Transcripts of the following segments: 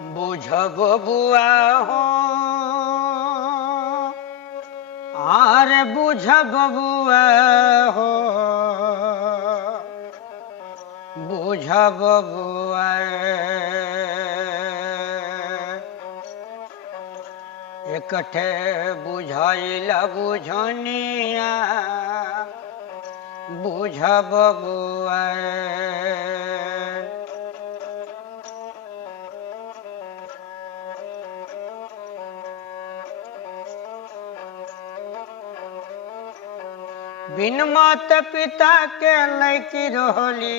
बुझ बबुआ हो आर बुझ बबुआ हो बुझ बबुआ एकठे बुझाइला बुझनिया बुझ बबुआ बिन मात पिता के लैकी रहली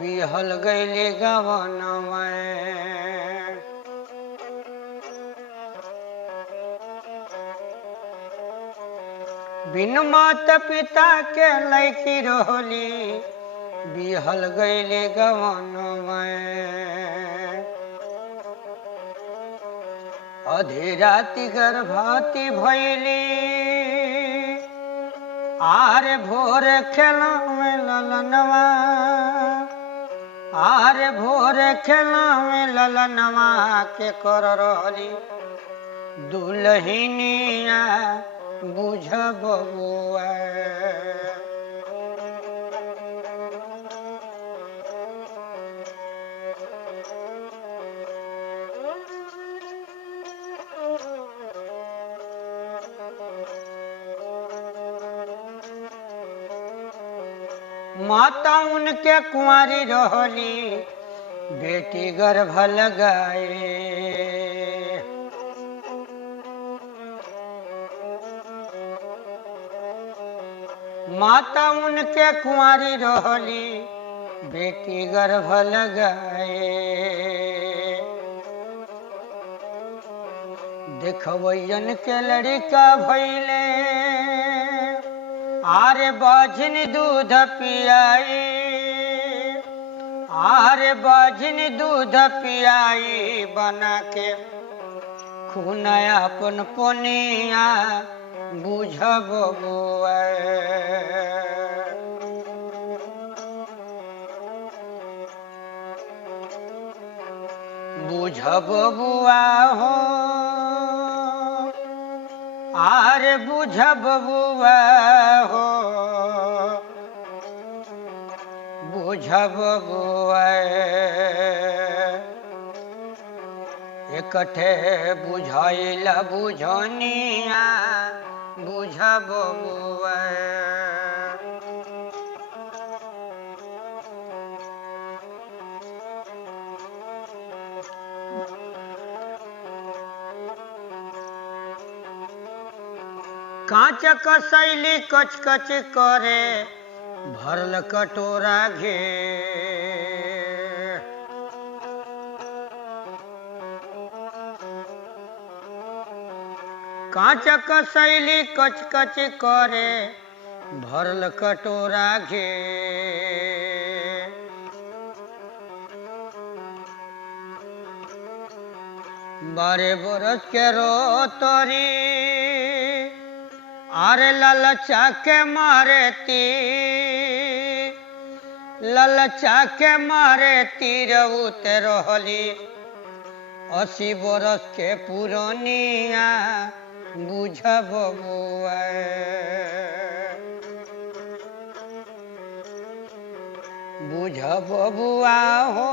बिहल गईली गवन में बिन मात पिता के लैकी रहली बिहल गईली गवन में आधी राति गर्भवती भैली आर भोर खेला में ललनवा आर भोर खेला में ललनवा के कर रहली दुल्हनिया बुझ बबुआ माता उनके कुंवारी रहली बेटी गर्भ लगाए माता उनके कुंवारी रहली बेटी गर्भ लगाए देखवैयन के लड़का भैले आरे बाझिन दूध पियाई आरे बाझिन दूध पियाई बना के खून अपन पनिया बुझ बबुआ बुझ बबुआ हो आरे बुझ बबुआ हो बुझ बबुआ एकठे बुझाइला बुझनिया बुझ बबुआ कांच कसैली कच कच करे भरल कटोरा घे कांच कसैली कच कच करे भरल कटोरा घे बारे बरस के रोतरी आरे ललचा के मारे ललचा के मारे तीर उते रहली 80 बरस के पुरनिया बुझ बबुआ बुझ बबुआ हो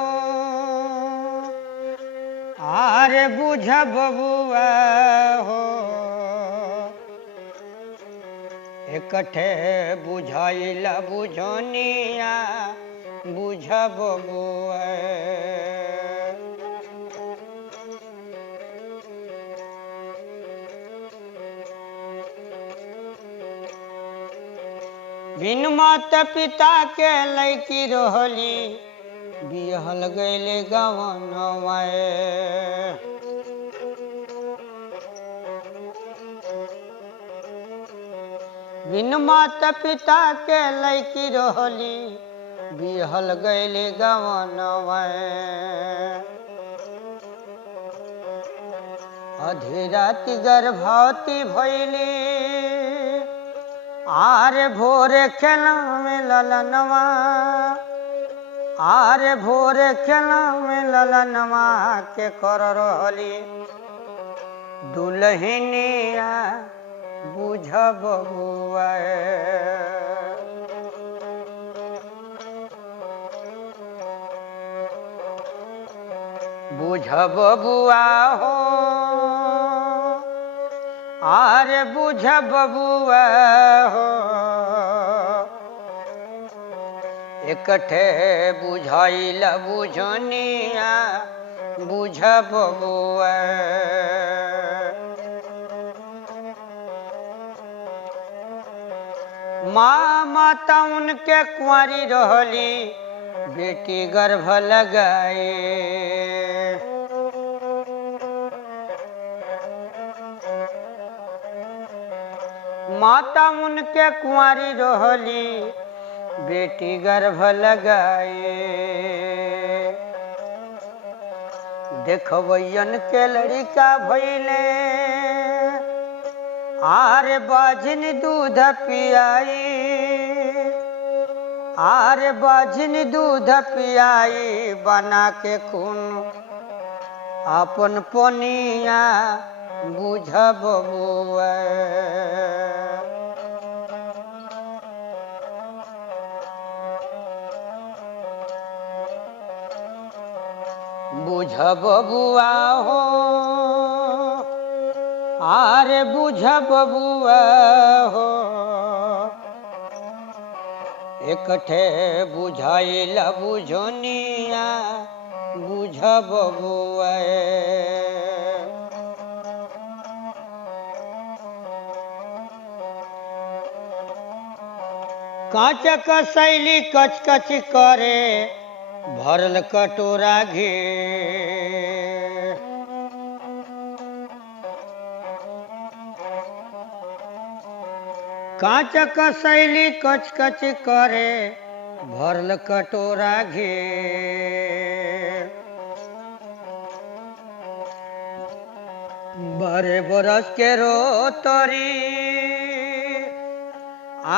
आरे बुझ बबुआ हो एकठे बुझाइला बुझनिया बुझ बबुआ बिन माता पिता के लैकी रहली बिहल गईले गवन में बिन माता पिता के लैकी रहली बिहल गईले गवन में आधी राति गर्भवती भैली आरे भोरे खेला में ललनवा आरे भोरे खेला में ललनवा के कर रहली दुल्हनिया बुझ बबुआ बुझ बबुआ हो आरे बुझ बबुआ हो एकठे बुझाइल बुझनिया बुझ बबुआ माँ माता उनके कुंवारी रहली बेटी गर्भ लगाए माता उनके कुंवारी रहली बेटी गर्भ लगाए देखबैयन के लड़का भइले आरे बाजिन दूध पियाई आरे बाजिन दूध पियाई बना के खून अपन पनिया बुझ बबुआ बुझ बबुआ हो आरे बुझ बबुआ हो एकठे बुझाइल बुझनिया बुझ बबुआ कांच कसैली कच कच करे भरल कटोरा घे कांच कसैली कच कच करे भरल कटोरा घे बारे बरस के रोतरी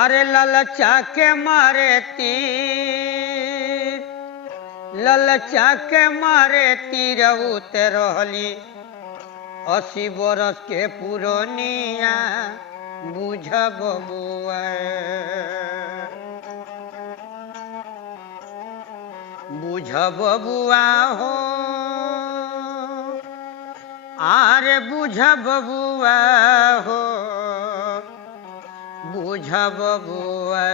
आरे ललचा के मारे तीर ललचा के मारे तीर उते रहली 80 बरस के पुरनिया बुझ बबुआ बुझ बबुआ हो आरे बुझ बबुआ हो बुझ बबुआ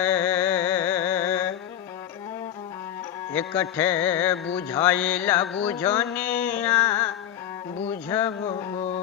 एकठे बुझाइल बुझनिया बुझ बबुआ।